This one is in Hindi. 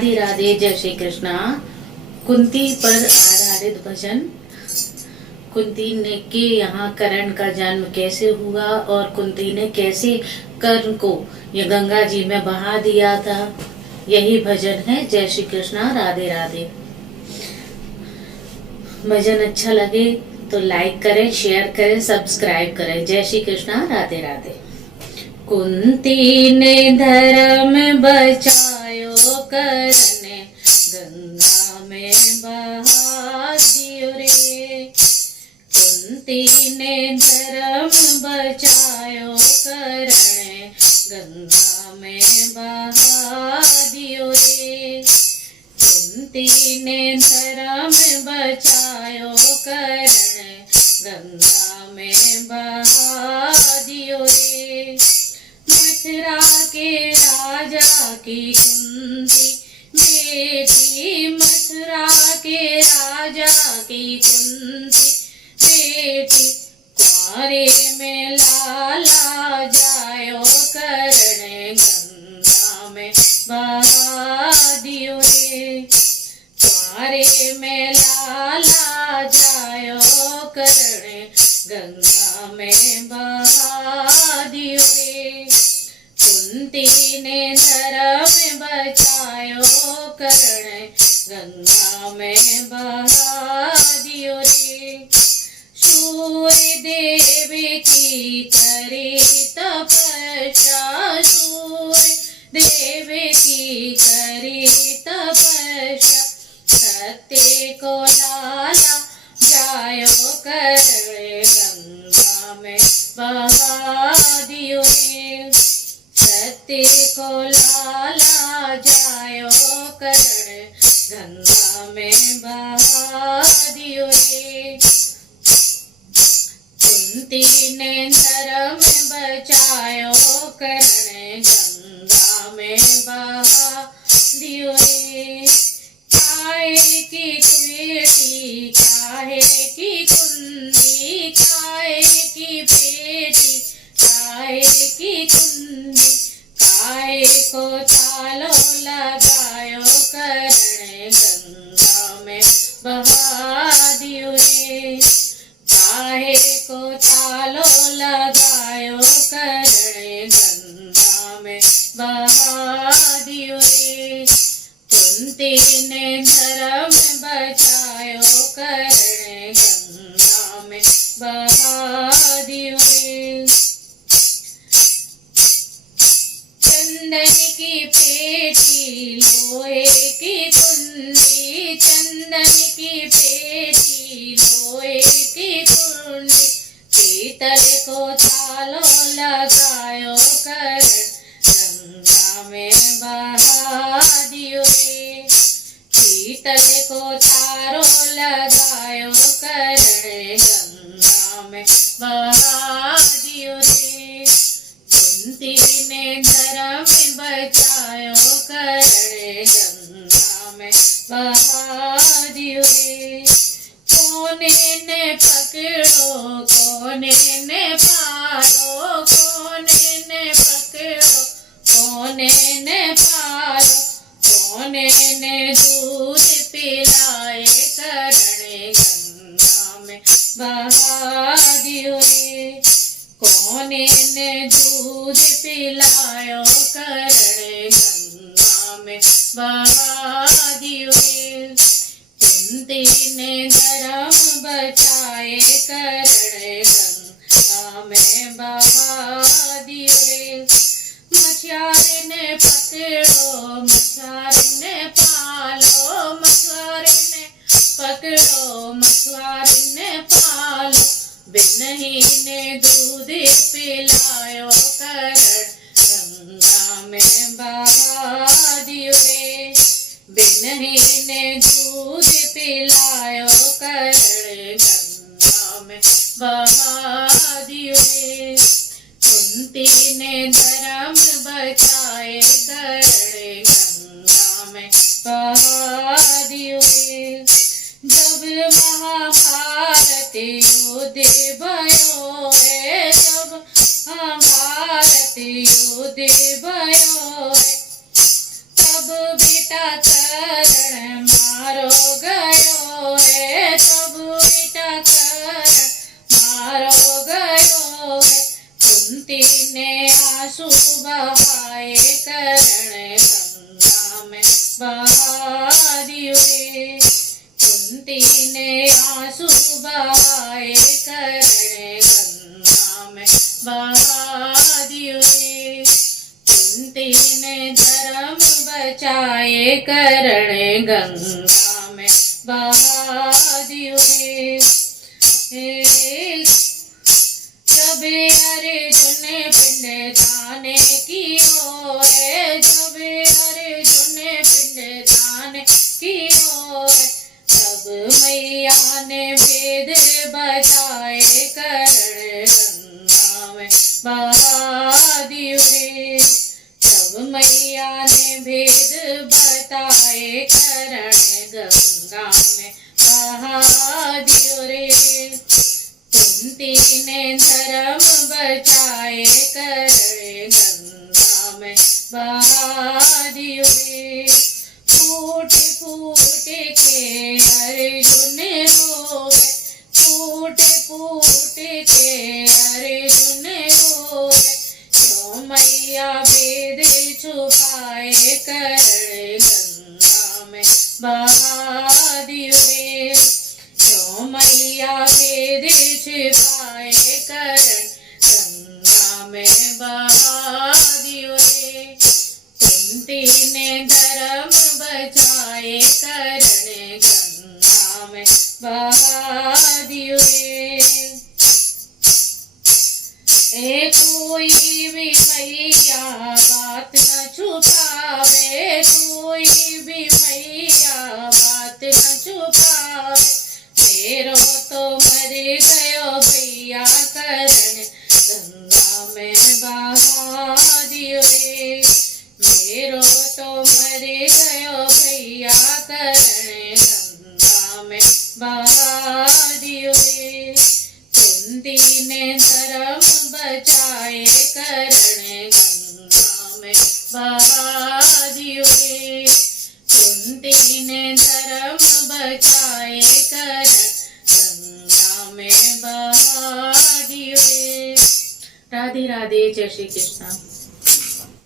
राधे राधे, जय श्री कृष्णा। कुंती पर आधारित भजन। कुंती ने के यहाँ कर्ण का जन्म कैसे हुआ और कुंती ने कैसे कर्ण को ये गंगा जी में बहा दिया था, यही भजन है। जय श्री कृष्णा, राधे राधे। भजन अच्छा लगे तो लाइक करें, शेयर करें, सब्सक्राइब करें। जय श्री कृष्णा, राधे राधे। कुंती ने धर्म बचायो, कर्ण गंगा में बहा दियो रे। कुंती ने धर्म बचायो, कर्ण गंगा में बहा दियो रे। कुंती ने धर्म बचायो, कर्ण गंगा में बहा दियो रे। मथुरा के राजा की कुंती बेटी, मथुरा के राजा की कुंती बेटी, कुंवारे में लाला जायो, कर्ण गंगा में बहा दियो रे। कुंवारे में लाला जायो, कर्ण गंगा में बहा दियो रे। कुंती ने धर्म बचायो, कर्ण गंगा में बहा दियो रे। सूर्य देव की करी तपस्या, सूर्य देव की करी तपस्या, सत्य को लाला जायो, कर्ण गंगा में बहा दियो रे। सत्य को लाला जायो, कर्ण गंगा में बहा दियो रे। कुंती ने धर्म बचायो, कर्ण गंगा में बहा दियो रे। काहे की बेटी, काहे की कुंती, काहे की बेटी, काहे की कुंती, काहे को तालो लगायो, कर्ण गंगा में बहा दियो रे। काहे को तालो लगायो, कर्ण गंगा में बहा दियो रे। कुंती ने धर्म बचायो, कर्ण गंगा में बहा दियो रे। चंदन की पेटी, लोहे की कुंडी, चंदन की पेटी, लोहे की कुंडी, पीतल को तालो लगायो, कर्ण गंगा में बहा दियो रे। पीतल को तारो लगायो, कर्ण गंगा में बहा दियो रे। कुंती ने धर्म बचायो, कर्ण गंगा में बहा दियो रे। कोने ने पकड़ो, कोने ने पालो, कोने ने पकड़ो, कोने ने पालो, कोने ने दूध पिलाए, कर्ण गंगा में बहा दियो रे। कोने ने दूध पिलायो, कर्ण गंगा में बहा दियो रे। कुंती ने धर्म बचाए, कर्ण गंगा में बहा दियो रे। मछुआरे ने पकड़ो, मछुआरे ने पालो, मछुआरे ने पकड़ो, मछुआरे ने पालो, बिन्ही ने दूध पिलायो, कर्ण गंगा में बहा दियो रे। बिन्ही ने दूध पिलायो, कर्ण गंगा में बहा दियो रे। कुंती ने धर्म बचाए, कर्ण गंगा में बहा दियो रे। जब महाभारत युद्ध भयो है, जब महाभारत युद्ध भयो है, तब बेटा करण मारो गयो है, तब बेटा करण मारो गयो है। कुंती ने आंसू बहाए करण गंगा में बहा दियो रे। कुंती ने आंसू बहाए करण गंगा में बहा दियो रे। कुंती ने धर्म बचाए करण गंगा में बहा दियो रे। जबे अर्जुन पिंड दान कियो है, जबे अर्जुन पिंड दान कियो है, तब मैया ने वेद बजाए करण गंगा में बहा दियो रे। तब मैया ने भेद बताए करण गंगा में बहा दियो रे। कुंती ने धर्म बचाए करण गंगा में बहा दियो रे। फूट फूट के अर्जुन रोए, फूट फूट के अर्जुन रोए, क्यों मैया वेद छुपाए करण गंगा में बहा दियो रे। क्यों मैया वेद छुपाए करण गंगा में बहा दियो रे। कुंती ने धर्म बचाए करण गंगा में बहा दियो रे। कोई भी मैया बात न छुपावे, कोई भी मैया बात न छुपावे। मेरो तो मर गयो भैया करण गंगा में बहा दियो रे। मेरो तो मर गयो भैया करण गंगा में बहा दियो रे। कुंती ने धर्म बचाए करण गंगा में बहा दियो रे। कुंती ने धर्म बचाए करण गंगा में बहा दियो रे। राधे राधे, जय श्री कृष्ण।